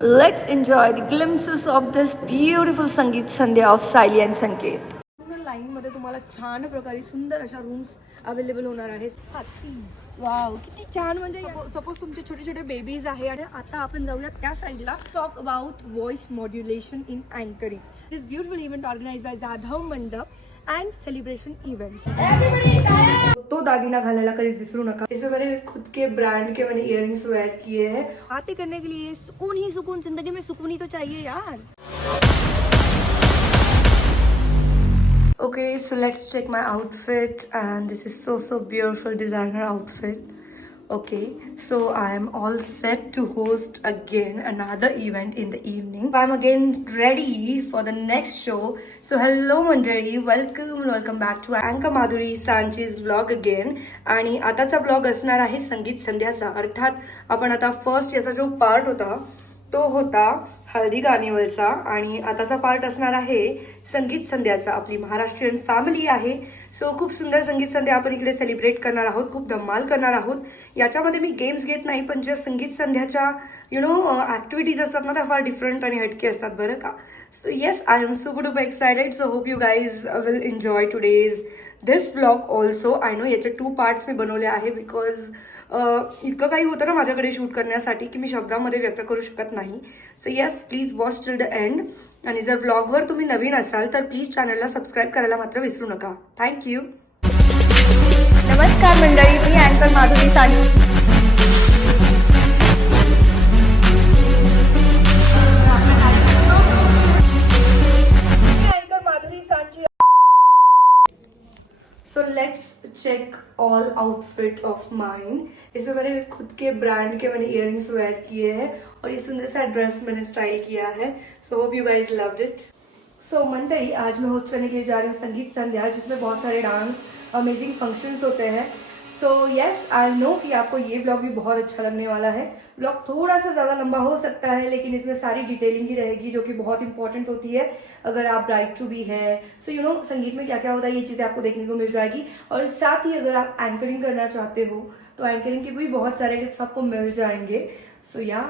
Let's enjoy the glimpses of this beautiful Sangeet Sandhya of Saili and Sanket. पूर्ण लाईनमध्ये तुम्हाला छान प्रकारे सुंदर अशा रूम्स अवेलेबल होणार आहेत. वाव, किती छान. म्हणजे सपोज तुमचे छोटे छोटे बेबीज आहे. आणि आता आपण जाऊया त्या साईडला. Talk about voice modulation in anchoring. This beautiful event organise by Jadhav Mandap and celebration events. तो दागिना घालायला कधीच विसरू नका. इसमें मैंने खुद के ब्रांड के मैंने इयररिंग्स वेयर किए हैं. बातें करने के लिए सुकून ही सुकून. जिंदगी में सुकून ही तो चाहिए यार. Okay, so let's check my outfit, and this is so beautiful designer outfit. Okay, so I am all set to host again another event in the evening. I'm again ready for the next show. So hello Mandari, welcome back to Anchor Madhuri Sanchi's vlog again. आणि आताचा vlog असणार आहे संगीत संध्याचा. अर्थात आपण आता first याचा जो पार्ट होता तो होता हल्दी कार्निवलचा, आणि आताचा पार्ट असणार आहे संगीत संध्याचा. आपली महाराष्ट्रीयन फॅमिली आहे, सो खूप सुंदर संगीत संध्या आपण इकडे सेलिब्रेट करणार आहोत. खूप धमाल करणार आहोत. याच्यामध्ये मी गेम्स घेत नाही, पण ज्या संगीत संध्याच्या ॲक्टिव्हिटीज असतात ना, त्या फार डिफरंट आणि हटके असतात बरं का. So yes, I am super duper excited. So hope you guys will enjoy today's this vlog also. I know याचे 2 पार्ट्स मी बनवले आहे, बिकॉज इतकं काही होतं ना माझ्याकडे शूट करण्यासाठी की मी शब्दामध्ये व्यक्त करू शकत नाही. So yes, please watch till the end. आणि जर व्लॉगवर तुम्ही नवीन असाल तर प्लीज चॅनलला सबस्क्राईब करायला मात्र विसरू नका. थँक्यू. नमस्कार मंडळी, मी अँकर Madhuri Sali. So let's check all outfit of mine. इसमें मैंने खुद के ब्रांड के मैंने इयररिंग्स वेयर किए हैं, और ये सुंदर सा ड्रेस मैंने स्टाइल किया है. So hope you guys loved it. So मंडली, आज मैं होस्ट करने के लिए जा रही हूँ संगीत संध्या, जिसमें बहुत सारे डांस अमेजिंग फंक्शंस होते हैं. सो येस, आई नो कि आपको ये ब्लॉग भी बहुत अच्छा लगने वाला है. ब्लॉग थोड़ा सा ज़्यादा लंबा हो सकता है, लेकिन इसमें सारी डिटेलिंग ही रहेगी जो कि बहुत इंपॉर्टेंट होती है अगर आप ब्राइड टू बी है. सो संगीत में क्या क्या होता है ये चीज़ें आपको देखने को मिल जाएगी. और साथ ही अगर आप एंकरिंग करना चाहते हो तो एंकरिंग के भी बहुत सारे टिप्स आपको मिल जाएंगे. सो या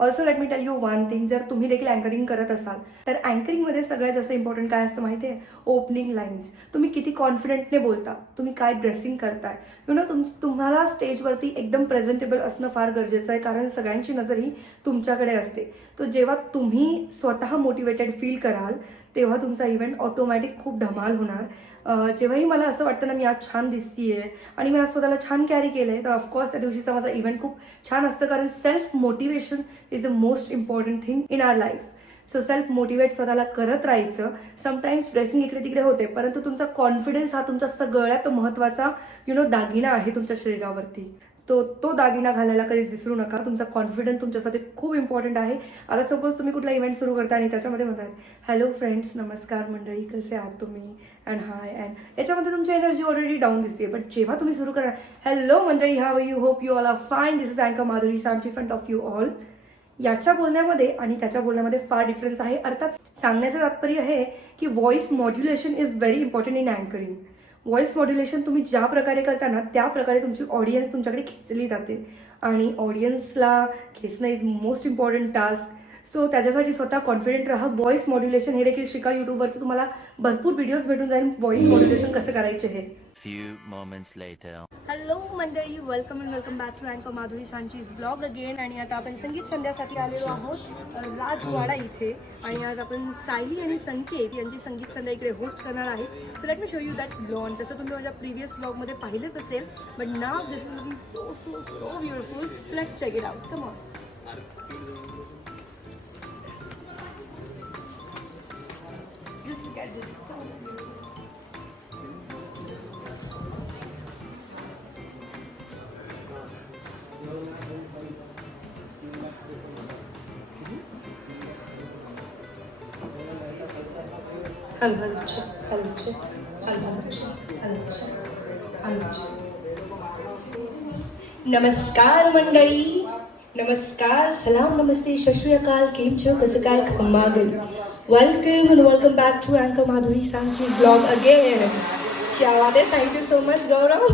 also let me tell you one thing. जर तुम्ही देखील अँकरिंग करत असाल तर अँकरिंगमध्ये सगळ्यात जास्त इम्पॉर्टंट काय असतं माहिती आहे? Opening lines. तुम्ही किती कॉन्फिडेंटने बोलता, तुम्ही काय ड्रेसिंग करताय. तुम्हाला स्टेजवरती एकदम प्रेझेंटेबल असणं फार गरजेचं आहे, कारण सगळ्यांची नजर ही तुमच्याकडे असते. तो जेव्हा तुम्ही स्वतः मोटिवेटेड फील कराल तेव्हा तुमचा इव्हेंट ऑटोमॅटिक खूप धमाल होणार. जेव्हाही मला असं वाटतं ना, मी आज छान दिसतीये आणि मी आज स्वतःला छान कॅरी केलं आहे, तर ऑफकोर्स त्या दिवशीचा माझा इव्हेंट खूप छान असतं, कारण self motivation is the most important thing in our life. So self motivate स्वतःला करत राहायचं. समटाईम्स ड्रेसिंग इकडे तिकडे होते, परंतु तुमचा कॉन्फिडन्स हा तुमचा सगळ्यात महत्त्वाचा दागिना आहे तुमच्या शरीरावरती. तो दागिना घालायला कधीच विसरू नका. तुमचा कॉन्फिडन्स तुमच्यासाठी खूप इम्पॉर्टंट आहे. आता सपोज तुम्ही कुठला इव्हेंट सुरू करता आणि त्याच्यामध्ये म्हणतात हॅलो फ्रेंड्स, नमस्कार मंडळी, कसे आहात तुम्ही, अँड हाय, अँड याच्यामध्ये तुमची एनर्जी ऑलरेडी डाऊन दिसते. बट जेव्हा तुम्ही सुरू करा हॅलो मंडळी, how are you, hope you all are fine, this is अँकर Madhuri Sanchi front of you all, याच्या बोलण्यामध्ये आणि त्याच्या बोलण्यामध्ये फार डिफरन्स आहे. अर्थात सांगण्याचं तात्पर्य आहे की voice modulation is very important in anchoring. Voice modulation तुम्ही ज्या प्रकारे करता ना, त्या प्रकारे तुमची ऑडियन्स तुमच्याकडे खेचली जाते, आणि ऑडियन्सला खेचणं is most important task. So त्याच्यासाठी स्वतः कॉन्फिडेंट राहा. व्हॉइस मॉड्युलेशन हे देखील शिका. यूट्यूबवरती तुम्हाला भरपूर व्हिडिओज भेटून जाईल व्हॉइस मॉड्युलेशन कसं करायचे हे. Few moments later. हॅलो मंडळी, वेलकम बॅक टू अँकर माधुरी सांचीज ब्लॉग अगेन. आणि आता आपण संगीत संध्यासाठी आलेलो आहोत राजवाडा इथे, आणि आज आपण सायली आणि संकेत यांची संगीत संध्या इकडे होस्ट करणार आहे. So let me show you that lawn. तसं तुम्ही माझ्या प्रिव्हियस ब्लॉगमध्ये पाहिलंच असेल, but now this is looking so beautiful. So let's check it out. Come on. Just look at this. नमस्कार मंडळी, नमस्कार, सलाम, नमस्ते, सत श्री अकाल, केम छो, कसं काय, खम्मागल. वेलकम बॅक टू अँकर माधुरी सांची ब्लॉग अगेन. क्या बात है, थँक्यू सो मच गौरव.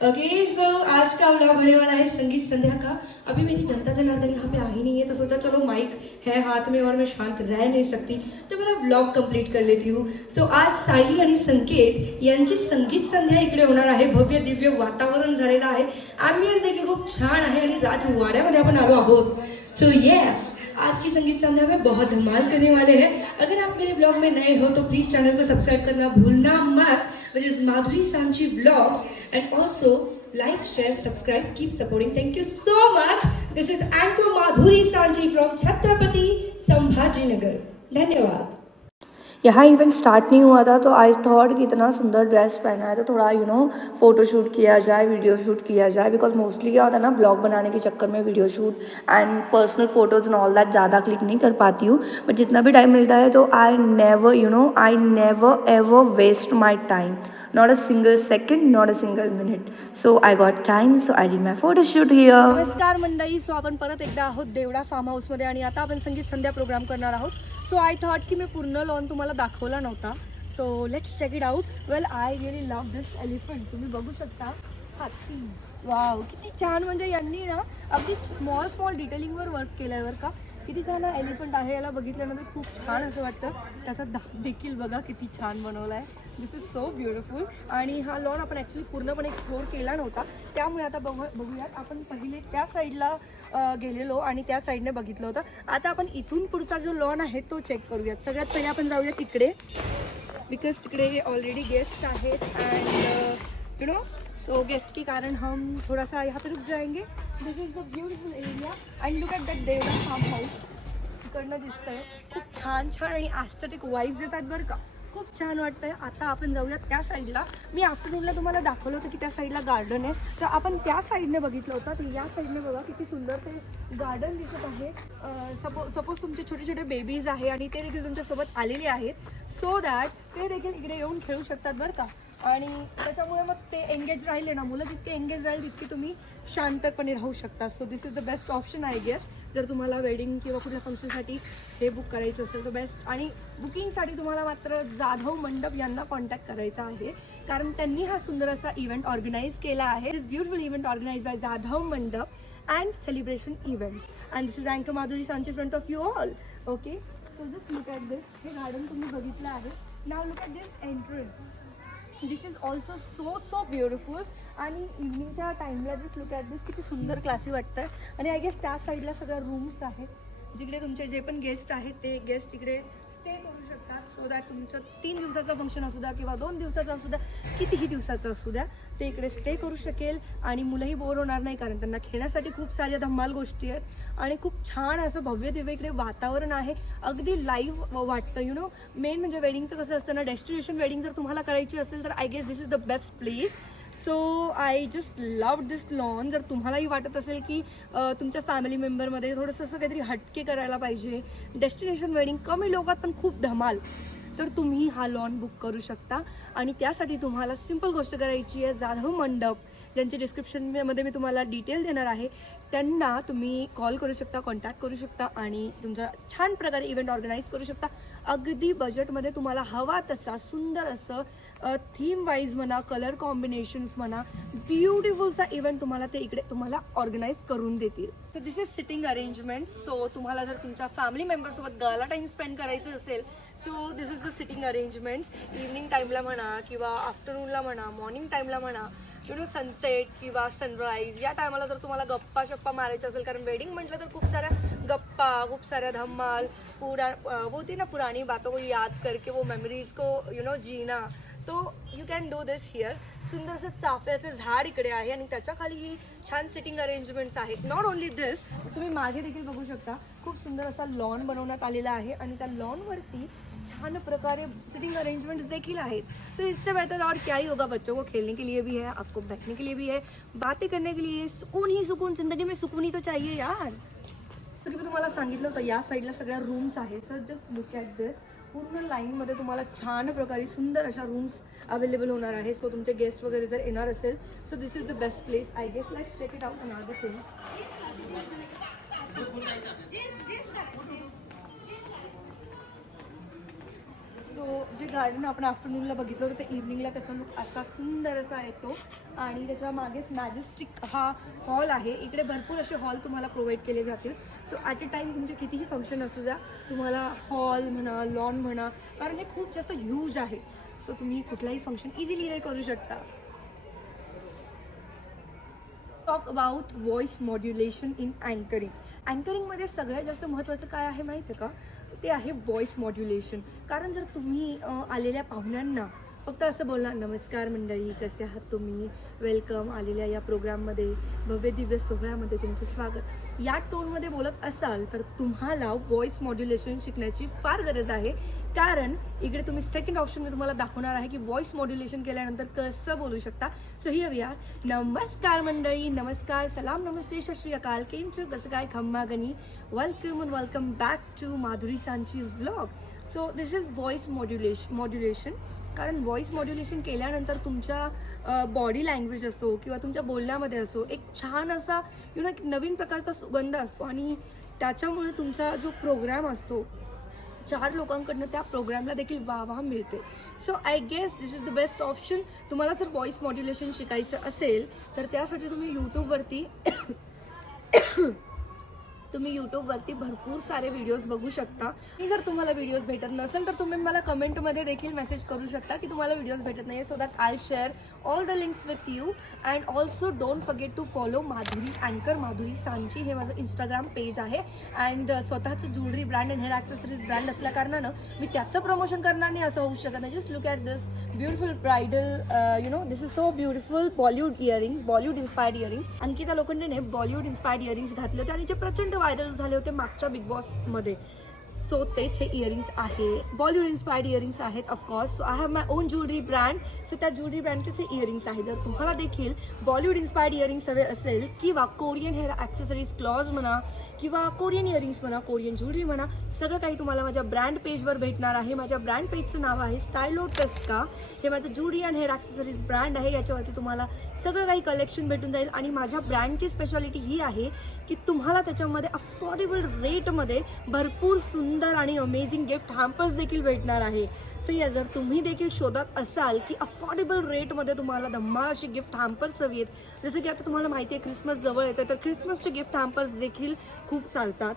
ओके सो आज का व्लॉग होने वाला है संगीत संध्या का। अभी मेरी जनता जनार्दन यहाँ पे आ ही नहीं है, तो सोचा चलो माइक है हाथ में और मैं शांत रह नहीं सकती, तो मेरा व्लॉग कंप्लीट कर लेती हूँ। सो आज सायली आणि संकेत यांची संगीत संध्या इकडे होणार आहे। भव्य दिव्य वातावरण झालेलं आहे, ॲम्बियन्स देखील खूप छान आहे आणि राजवाड्यामध्ये आपण आलो आहोत। सो येस, आज की संगीत संध्या में बहुत धमाल करने वाले हैं। अगर आप मेरे ब्लॉग में नए हो तो प्लीज चैनल को सब्सक्राइब करना भूलना मत, which is Madhuri Sanchi blogs, end also like share subscribe keep supporting. Thank you so much. This is anchor Madhuri Sanchi from Chhatrapati Sambhajinagar. धन्यवाद। यहाँ इवेंट स्टार्ट नहीं हुआ था तो आई थॉट कि इतना सुंदर ड्रेस पहना है तो थोड़ा फ़ोटो शूट किया जाए, वीडियो शूट किया जाए, बिकॉज मोस्टली क्या होता है ना, ब्लॉग बनाने के चक्कर में video shoot end personal photos end all that ज़्यादा क्लिक नहीं कर पाती हूँ। बट जितना भी टाइम मिलता है तो I never ever waste my time, not a single second, not a single minute. So I got time, so I did my photo shoot here. नमस्कार मंडळी, सो आपण परत एकदा आहोत देवडा फार्म हाऊसमध्ये आणि आता आपण संगीत संध्या प्रोग्राम करणार आहोत। सो आय थॉट की मी पूर्ण लॉन तुम्हाला दाखवला नव्हता, so let's check it out. Well I really love this elephant, तुम्ही बघू शकता हाती। वाव, किती छान, म्हणजे यांनी ना अगदी स्मॉल डिटेलिंगवर वर्क केलं आहे बरं का। किती छान हा एलिफंट आहे, याला बघितल्यानंतर खूप छान असं वाटतं। त्याचा दात देखील बघा किती छान बनवला आहे, दिस इज सो ब्युटिफुल। आणि हा लॉन आपण ॲक्च्युली पूर्णपणे एक्सप्लोर केला नव्हता, त्यामुळे आता बघूयात। आपण पहिले त्या साईडला गेलेलो आणि त्या साईडने बघितलं होतं। आता आपण इथून पुढचा जो लॉन आहे तो चेक करूयात। सगळ्यात पहिले आपण जाऊयात इकडे, बिकॉज तिकडे ऑलरेडी गेस्ट आहेत अँड सो गेस्ट के कारण हम थोड़ा सा यहाँ पे रुक जाएंगे। This is the beautiful area and look at that Devda farm house, इकडनं दिसतंय। खूप छान आणि ॲस्थेटिक वाईब्स येतात बरं का, खूप छान वाटतंय। आता आपण जाऊयात त्या साईडला। मी आफ्टरनूनला तुम्हाला दाखवलं होतं की त्या साईडला गार्डन आहे, तर आपण त्या साईडने बघितलं होतं। तर या साईडने बघा किती सुंदर ते गार्डन दिसत आहे। सपोज तुमचे छोटे छोटे बेबीज आहे आणि ते देखील तुमच्यासोबत आलेले आहेत, सो दॅट ते देखील इकडे येऊन खेळू शकतात बरं का। आणि त्याच्यामुळे मग ते एंगेज राहिले ना, मुलं जितके एंगेज राहील तितकी तुम्ही शांतपणे राहू शकता। So this is the best option I guess, जर तुम्हाला वेडिंग किंवा कुठल्या फंक्शनसाठी हे बुक करायचं असेल तर बेस्ट। आणि बुकिंगसाठी तुम्हाला मात्र जाधव मंडप यांना कॉन्टॅक्ट करायचा आहे, कारण त्यांनी हा सुंदर असा इव्हेंट ऑर्गनाईज केला आहे। This beautiful event organise by Jadhav Mandap and celebration events, and this is अँकर Madhuri Sanchi front of you all. Okay, so just look at this, हे गार्डन तुम्ही बघितलं आहे। Now look at this entrance, this is also so beautiful. आणि इव्हनिंगच्या टाईमला just look at दिस, किती सुंदर क्लासी वाटतं आहे। आणि आय गेस त्या साईडला सगळ्या रूम्स आहेत, जिकडे तुमचे जे पण गेस्ट आहेत ते गेस्ट तिकडे स्टे करू शकतात, सो दॅट तुमचं 3 दिवसाचं फंक्शन असू द्या किंवा 2 दिवसाचं असू द्या, कितीही दिवसाचं असू द्या, ते इकडे स्टे करू शकेल। आणि मुलंही बोर होणार नाही, कारण त्यांना खेळण्यासाठी खूप साऱ्या धमाल गोष्टी आहेत आणि खूप छान असं भव्य दिव्य इकडे वातावरण आहे। अगदी लाईव्ह वाटतं। मेन म्हणजे वेडिंगचं कसं असतं ना, डेस्टिनेशन वेडिंग जर तुम्हाला करायची असेल तर I guess this is the best place. So I just love this lawn. जर तुम्हालाही वाटत असेल की तुमच्या फॅमिली मेंबरमध्ये थोडंसं असं काहीतरी हटके करायला पाहिजे, डेस्टिनेशन वेडिंग कमी लोकात पण खूप धमाल, तर तुम्ही हा लॉन बुक करू शकता। आणि त्यासाठी तुम्हाला सिंपल गोष्ट करायची आहे, जाधव मंडप ज्यांचे डिस्क्रिप्शनमध्ये मी तुम्हाला डिटेल देणार आहे, त्यांना तुम्ही कॉल करू शकता, कॉन्टॅक्ट करू शकता आणि तुमचा छान प्रकारे इव्हेंट ऑर्गनाईज करू शकता। अगदी बजेटमध्ये तुम्हाला हवा तसा सुंदर असं थीम वाईज म्हणा, कलर कॉम्बिनेशन्स म्हणा, ब्युटिफुलचा इव्हेंट तुम्हाला ते इकडे तुम्हाला ऑर्गनाईज करून देतील। So this is sitting arrangement. So तुम्हाला जर तुमच्या फॅमिली मेंबरसोबत गाला टाईम स्पेंड करायचं असेल, so this is the sitting arrangements. Evening टाईमला म्हणा किंवा आफ्टरनूनला म्हणा, मॉर्निंग टाईमला म्हणा, सनसेट किंवा सनराईज या टायमाला जर तुम्हाला गप्पा शप्पा मारायच्या असेल, कारण वेडिंग म्हटलं तर खूप साऱ्या गप्पा, खूप साऱ्या धमाल, होती ना पुरानी बातों को याद करके वो मेमोरीज को जीना, तो you can do this here. सुंदर असं चाफ्याचं झाड इकडे आहे आणि त्याच्या खाली ही छान सिटिंग अरेंजमेंट्स आहेत। नॉट ओनली दिस, तुम्ही मागे देखील बघू शकता खूप सुंदर असा लॉन बनवण्यात आलेला आहे आणि त्या लॉनवरती छान प्रकारे सिटिंग अरेंजमेंट्स देखिल आहेत। सो इससे बेहतर और क्या ही होगा, बच्चों को खेलने के लिए भी है, आपको बैठने के लिए भी है, बातें करने के लिए, सुकून ही सुकून, जिंदगी में सुकून ही तो चाहिए यार। तर मी तुम्हाला सांगितलं होतं या साईडला सगळ्या रूम्स आहेत। सर जस्ट लुक ॲट दिस, पूर्ण लाईनमध्ये तुम्हाला छान प्रकारे सुंदर अशा रूम्स अवेलेबल होणार आहेत। सो तुमचे गेस्ट वगैरे जर येणार असेल, so this is the best place I guess. Let's check it out another thing. So जे गार्डन आपण आफ्टरनूनला बघितलं होतं, तर इव्हनिंगला त्याचा लुक असा सुंदर असा येतो. आणि त्याच्या मागेच मॅजेस्टिक हा हॉल आहे. इकडे भरपूर असे हॉल तुम्हाला प्रोव्हाइड केले जातील. सो ॲट अ टाईम तुमचे कितीही फंक्शन असू द्या, तुम्हाला हॉल म्हणा, लॉन म्हणा, कारण हे खूप जास्त ह्यूज आहे. सो तुम्ही कुठलाही फंक्शन इझिली हे करू शकता. Talk about voice modulation in anchoring. अँकरिंगमध्ये सगळ्यात जास्त महत्त्वाचं काय आहे माहिती आहे का? ते आहे व्हॉइस मॉड्युलेशन. कारण जर तुम्ही आलेल्या पाहुण्यांना फक्त असं बोलणार, नमस्कार मंडळी, कसे आहात तुम्ही, वेलकम, आलेल्या या प्रोग्राममध्ये, भव्य दिव्य सोहळ्यामध्ये तुमचं स्वागत, या टोनमध्ये बोलत असाल तर तुम्हाला व्हॉइस मॉड्युलेशन शिकण्याची फार गरज आहे. कारण इकडे तुम्ही सेकंड ऑप्शन मी तुम्हाला दाखवणार आहे की व्हॉइस मॉड्युलेशन केल्यानंतर कसं बोलू शकता. So here we are. नमस्कार मंडळी, नमस्कार, सलाम, नमस्ते, सत श्री अकाल, केम छो, कसं काय, खम्मा गणी, welcome and welcome back to Madhuri Sanchi's vlog. So this is voice modulation. कारण व्हॉइस मॉड्युलेशन केल्यानंतर तुमच्या बॉडी लँग्वेज असो किंवा तुमच्या बोलण्यामध्ये असो एक छान असा एक नवीन प्रकारचा सुगंध असतो. आणि त्याच्यामुळे तुमचा जो प्रोग्राम असतो, 4 लोकांकडनं त्या प्रोग्रामला देखील वाह मिळते. So I guess this is the best option. तुम्हाला जर व्हॉइस मॉड्युलेशन शिकायचं असेल तर त्यासाठी तुम्ही यूट्यूबवरती भरपूर सारे व्हिडिओज बघू शकता. आणि जर तुम्हाला व्हिडिओज भेटत नसेल तर तुम्ही मला कमेंटमध्ये देखील मेसेज करू शकता की तुम्हाला व्हिडिओज भेटत नाही, so that I share all the links with you. And also don't forget to follow Madhuri Sanchi. हे माझं इंस्टाग्राम पेज आहे. अँड स्वतःचं jewellery brand and hair accessories brand असल्या कारणानं मी त्याचं प्रमोशन करणार नाही असं होऊ शकत नाही. Just look at this beautiful bridal, this is so beautiful Bollywood inspired earrings. Ankita लोखंडेने बॉलिवूड इन्स्पायर्ड इयरिंग्स घातले होते आणि जे प्रचंड व्हायरल झाले होते मागच्या बिग बॉसमध्ये. सो तेच हे इयरिंग्स आहे, बॉलिवूड इन्स्पायर्ड इयरिंग्स आहेत of course. So I have my on jewellery brand. So त्या ज्वेलरी ब्रँडचेच हे इयरिंग्स आहे. जर तुम्हाला देखील बॉलिवूड इन्स्पायर्ड इयरिंग्स हवे असेल किंवा कोरियन हेअर ॲक्सेसरीज क्लॉज म्हणा किंवा कोरियन इयरिंग्स म्हणा, कोरियन ज्वेलरी म्हणा, सगळं काही तुम्हाला माझ्या ब्रँड पेजवर भेटणार आहे. माझ्या ब्रँड पेजचं नाव आहे स्टायलो टस्का. हे माझं jewellery and hair accessories brand आहे. याच्यावरती तुम्हाला सगळं काही कलेक्शन भेटून जाईल. आणि माझ्या ब्रँडची स्पेशालिटी ही आहे की तुम्हाला त्याच्यामध्ये अफोर्डेबल रेटमध्ये भरपूर सुंदर आणि अमेझिंग गिफ्ट हॅम्पर्स देखील भेटणार आहे. सो या जर तुम्ही देखील शोधत असाल की अफोर्डेबल रेटमध्ये तुम्हाला धम्माल अशी गिफ्ट हॅम्पर्स हवी आहेत, जसं की आता तुम्हाला माहिती आहे क्रिसमस जवळ येतं, तर क्रिसमसचे गिफ्ट हॅम्पर्स देखील खूप चालतात.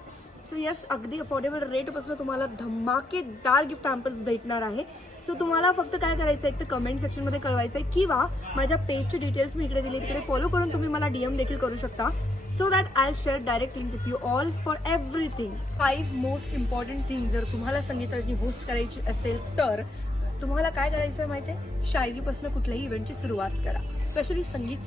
सो यस, अगदी अफोर्डेबल रेटपासून तुम्हाला धमाकेदार गिफ्ट हॅम्पर्स भेटणार आहे. सो तुम्हाला फक्त काय करायचं आहे, एक तर कमेंट सेक्शनमध्ये कळवायचं आहे किंवा माझ्या पेजचे डिटेल्स मी इकडे दिले, तिकडे फॉलो करून तुम्ही मला DM देखील करू शकता. So that I share direct link with you all for everything. 5 most important thing जर तुम्हाला संगीताची होस्ट करायची असेल तर तुम्हाला काय करायचं आहे माहिती आहे, शायरीपासून कुठल्याही इव्हेंटची सुरुवात करा. स्पेशली संगीत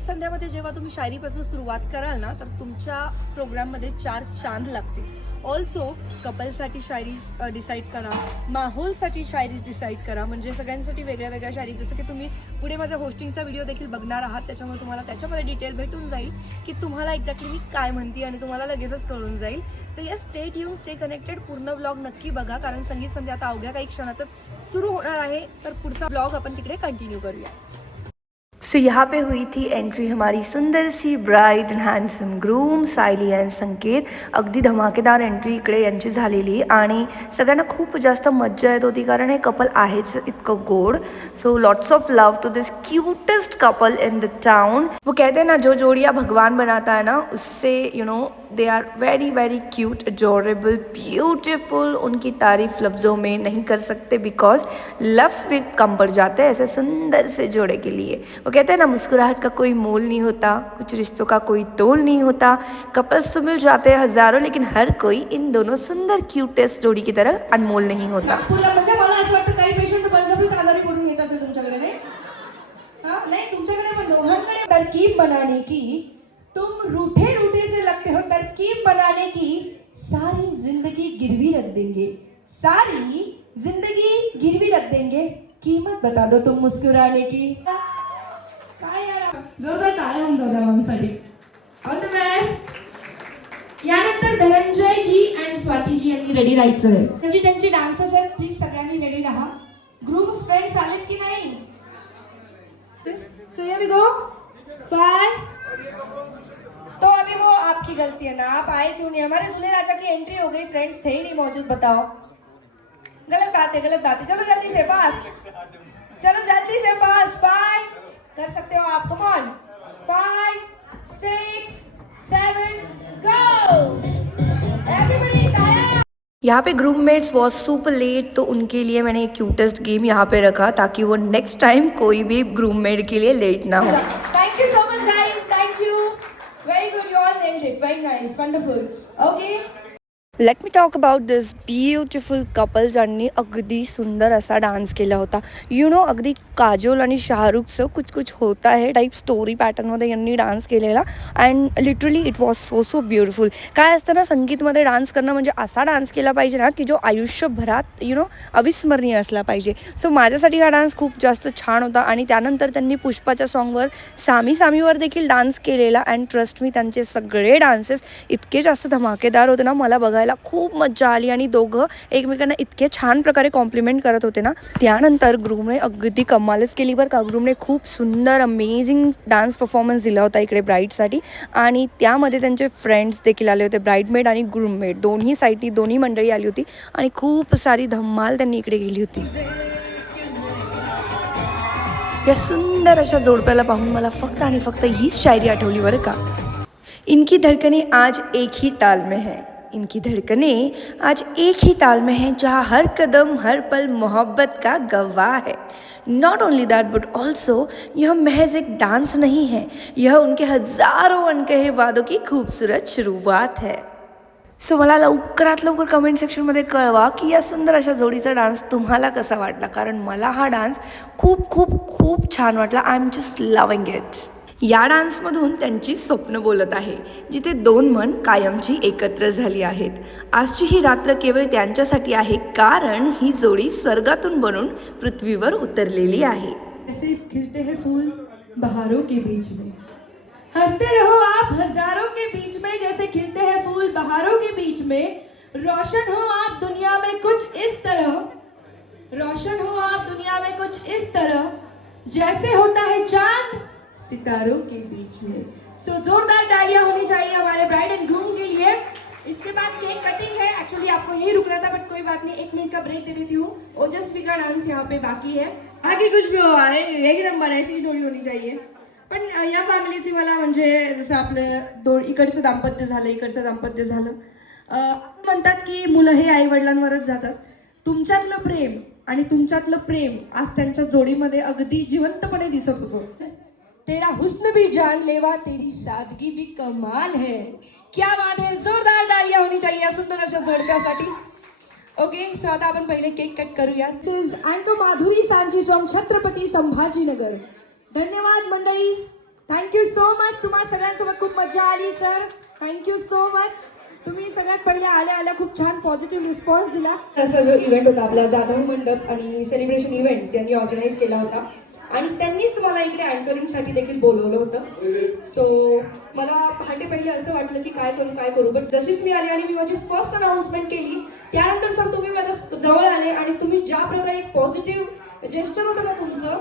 संध्यामध्ये जेव्हा तुम्ही शायरीपासून सुरुवात कराल ना, तर तुमच्या प्रोग्राममध्ये 4 चांद लागतील. ऑल्सो कपलसाठी शायरीज डिसाईड करा, माहोलसाठी शायरीज डिसाईड करा, म्हणजे सगळ्यांसाठी वेगळ्या वेगळ्या शायरी. जसं की तुम्ही पुढे माझा होस्टिंगचा व्हिडिओ देखील बघणार आहात, त्याच्यामुळे तुम्हाला त्याच्यामध्ये डिटेल भेटून जाईल की तुम्हाला एक्झॅक्टली मी काय म्हणते आणि तुम्हाला लगेचच कळून जाईल. So yes, stay tune, stay connected. पूर्ण व्लॉग नक्की बघा, कारण संगीत संध्या आता अवघ्या काही क्षणातच सुरू होणार आहे. तर पुढचा व्लॉग आपण तिकडे कंटिन्यू करूया. सो यहाँ पे हुई थी एंट्री हमारी सुंदर सी bride and handsome groom Sayali and Sanket. अगदी धमाकेदार एंट्री इकडे यांची झालेली आणि सगळ्यांना खूप जास्त मज्जा येत होती, कारण हे कपल आहेच इतकं गोड. So lots of love to this cutest couple in the town. वो कहते हैं ना, जो जोड़ियाँ भगवान बनाता है ना, उससे they are very very cute, adorable, beautiful. उनकी तारीफ लफ्ज़ों में नहीं कर सकते बिकॉज लफ्ज़ भी कम पड़ जाते हैं ऐसे सुंदर से जोड़े के लिए. वो कहते हैं ना, मुस्कुराहट का कोई मोल नहीं होता, कुछ रिश्तों का कोई तोल नहीं होता. कपल्स तो मिल जाते हैं हज़ारों, लेकिन हर कोई इन दोनों सुंदर क्यूटेस्ट जोड़ी की तरह अनमोल नहीं होता. म्हणजे मला असं वाटतं काही पेशंट बळजबरीच आजारी पडून येत असेल तुमच्याकडे, नाही तुमच्याकडे पण दोघांकडे. तरकीब बनाने की तुम रूठे रूठे से लगते हो, तरकीब बनाने की सारी जिंदगी गिरवी रख देंगे, सारी जिंदगी गिरवी रख देंगे. कीमत बता दो तुम मुस्कुराने की. काय यार, जोरदार टाळ्या होऊन जाऊ द्या आमच्यासाठी. All the best. यानंतर धनंजय जी अँड स्वाती जी यांनी रेडी राहायचं आहे. त्यांची डान्सर्स आहेत, प्लीज सगळ्यांनी रेडी राहा. ग्रुप्स फ्रेंड्स आलेत की नाही? So here we go. 5. तो अभी वो आपकी गलती है ना, आप आए क्यों नहीं? हमारे दूल्हे राजा की एंट्री हो गई, फ्रेंड्स थे ही नहीं मौजूद, बताओ. गलत बात है, गलत बात है। चलो जल्दी से पास, चलो जल्दी से पास। 5 कर सकते हो आप, कम ऑन। 5 6 7 go everybody. यहाँ पे group mates was super late, तो उनके लिए मैंने एक क्यूटेस्ट गेम यहाँ पे रखा ताकि वो नेक्स्ट टाइम कोई भी ग्रुप मेट के लिए लेट ना हो। Thank you so much guys, thank you. Very good, you all nailed it. Very nice, wonderful. Okay. Let me talk about this beautiful couple ज्यांनी अगदी सुंदर असा डान्स केला होता. यू नो, अगदी काजोल आणि शाहरुखचं कुछ कुछ होता है टाईप स्टोरी पॅटर्नमध्ये यांनी डान्स केलेला and literally it was so so beautiful. काय असतं ना, संगीतमध्ये डान्स करणं म्हणजे असा डान्स केला पाहिजे ना की जो आयुष्यभरात यू नो अविस्मरणीय असला पाहिजे. सो माझ्यासाठी हा डान्स खूप जास्त छान होता. आणि त्यानंतर त्यांनी पुष्पाच्या सॉन्गवर सामी सामीवर देखील डान्स केलेला अँड ट्रस्ट मी, त्यांचे सगळे डान्सेस इतके जास्त धमाकेदार होते ना, मला बघायला खूप मज्जा आली. आणि दोघं एकमेकांना इतके छान प्रकारे कॉम्प्लिमेंट करत होते ना. त्यानंतर ग्रुमने अगदी कमालच केली बरं का. ग्रुमने खूप सुंदर अमेझिंग डान्स परफॉर्मन्स दिला होता इकडे ब्राईडसाठी. आणि त्यामध्ये त्यांचे फ्रेंड्स देखील आले होते, ब्राईडमेड आणि ग्रूममेड दोन्ही साईडनी दोन्ही मंडळी आली होती. आणि खूप सारी धम्माल त्यांनी इकडे गेली होती. या सुंदर अशा जोडप्याला पाहून मला फक्त आणि फक्त हीच शायरी आठवली बरं का. इनकी धड़कनें आज एक ही ताल में है, इनकी धड़कनें आज एक ही ताल में है, जहाँ हर कदम हर पल मोहब्बत का गवाह है. Not only that but also यह महज एक डांस नहीं है, यह उनके हज़ारों अनकहे वादों की खूबसूरत शुरुआत है. सो मला लवकरात लवकर कमेंट सेक्शनमध्ये कळवा की या सुंदर अशा जोडीचा डान्स तुम्हाला कसा वाटला, कारण मला हा डान्स खूप खूप खूप छान वाटला. I am just loving it. या डान्समधून त्यांची स्वप्न बोलत आहे, जिथे दोन मन कायमची एकत्र झाली आहेत. आजची ही रात्र केवळ त्यांच्यासाठी आहे, कारण ही जोडी स्वर्गातून बनून पृथ्वीवर उतरलेली आहे. ऐसे खिलते हैं फूल बहारों के बीच में, हंसते रहो आप हजारों के बीच में, जैसे खिलते हैं फूल बहारों के बीच में. रोशन हो आप दुनिया में कुछ इस तरह, रोशन हो आप दुनिया में कुछ इस तरह, जैसे होता है चांद सितारों के बीच में. सो जोरदार तालियां होनी चाहिए हमारे ब्राइड एंड ग्रूम के लिए. इसके बाद केक कटिंग है. एक्चुअली आपको यही रुकना था बट कोई बात नहीं, 1 मिनट का ब्रेक दे देती हूँ. ओजस्वी का डांस यहाँ पे बाकी है. आगे कुछ भी हो, एक नंबर ऐसी जोडी होनी चाहिए. पण या फॅमिलीतली मला म्हणजे जसं आपलं इकडचं दाम्पत्य झालं, इकडचं दाम्पत्य झालं. म्हणतात की मुलं हे आई वडिलांवरच जातात. तुमच्यातलं प्रेम आणि तुमच्यातलं प्रेम आज त्यांच्या जोडीमध्ये अगदी जिवंतपणे दिसत होतं. तेरा हुस्न भी जानलेवा, तेरी सादगी भी कमाल है. क्या बात है, जोरदार तालियां होनी चाहिए या सुंदर अशा जोडप्यासाठी. ओके, सो आता आपण पहिले केक कट करूया. दिस इज अँकर माधुरी सांजी फ्रॉम छत्रपती संभाजीनगर. धन्यवाद मंडळी, थँक्यू सो मच. तुम्हाला सगळ्यांसोबत खूप मजा आली सर, थँक्यू सो मच. तुम्ही सगळ्यात पहिले आल्या आल्या खूप छान पॉझिटिव्ह रिस्पॉन्स दिला. असा जो इव्हेंट होता आपला जाधव मंडप आणि सेलिब्रेशन इव्हेंट्स यांनी ऑर्गनाईज केला होता आणि त्यांनीच मला इकडे अँकरिंगसाठी देखील बोलवलं होतं. सो मला पहाटे पहिले असं वाटलं की काय करू, बट जशीच मी आले आणि मी माझी फर्स्ट अनाउन्समेंट केली त्यानंतर सर तुम्ही माझ्या जवळ आले आणि तुम्ही ज्या प्रकारे एक पॉझिटिव्ह जेस्चर होतं ना तुमचं,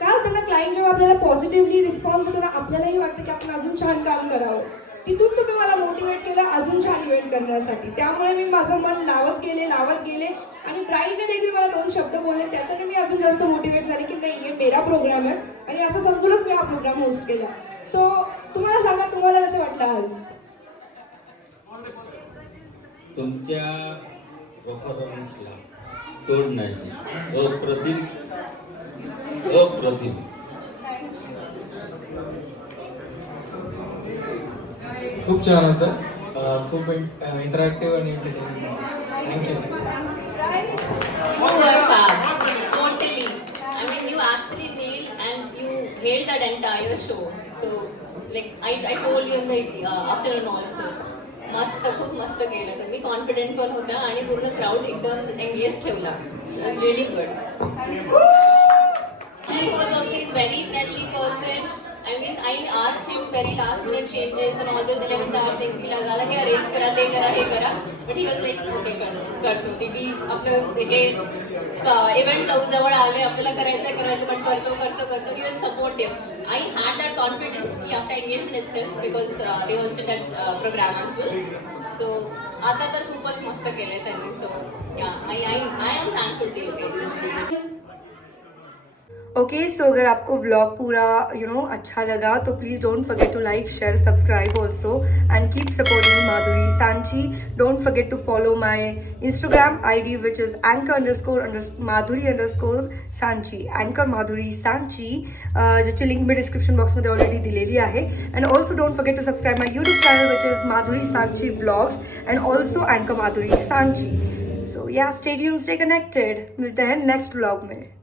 काय होतं ना, क्लायंट जेव्हा आपल्याला पॉझिटिव्हली रिस्पॉन्स देतो ना, आपल्यालाही वाटतं की आपण अजून छान काम करावं. तिथून तुम्ही मला मोटिवेट केलं अजून छान इव्हेंट करण्यासाठी. त्यामुळे मी माझं मन लावत गेले आणि ब्राईडने देखील मला 2 शब्द बोलले, त्याच्याने मी अजून जास्त मोटिवेट झाले की नाही, हे मेरा प्रोग्राम आहे आणि असं समजूनच मी हा प्रोग्राम होस्ट केला. सो तुम्हाला सांगा, तुम्हाला कसं वाटलं आज? तुमच्या परफॉर्मन्सला तोड नाही. अप्रतिम. खूप छान होतं, खूप इंटरॅक्टिव्ह आणि entertaining. Thank you. You were fab, totally. I mean, you actually nailed and you held that entire show. So, like I told you in the afternoon also. मस्त, खूप मस्त केलं तुम्ही. कॉन्फिडेंट पण होता आणि पूर्ण क्राऊड एकदम एंगेज ठेवला. It was really good. He was also is very friendly person. I mean, I asked him very last minute changes and all those 11th hour things की लगाला की अरेंज करा, ते करा, हे करा. But he was like, okay, करतो. TV आपलं हे इव्हेंट जवळ आले, आपल्याला करायचं पण करतो. He was supportive. I had that confidence की after engagement itself because we hosted that program as well. So आता तर खूपच मस्त केलंय त्यांनी. So yeah I am thankful to you guys. Okay so अगर आपको व्लॉग पूरा अच्छा लगा तो please don't forget to like share subscribe also and keep supporting Madhuri Sanchi. Don't forget to follow my Instagram ID which is @Maधुरी_Sanchi, अँकर माधुरी सांची, ज्याची link मी डिस्क्रिप्शन बॉक्समध्ये ऑलरेडी दिलेली आहे. And also don't forget to subscribe my YouTube channel which is Madhuri Sanchi blogs and also अँकर Madhuri Sanchi. So या stay tuned, stay connected. मिलते हैं नेक्स्ट व्लॉग में.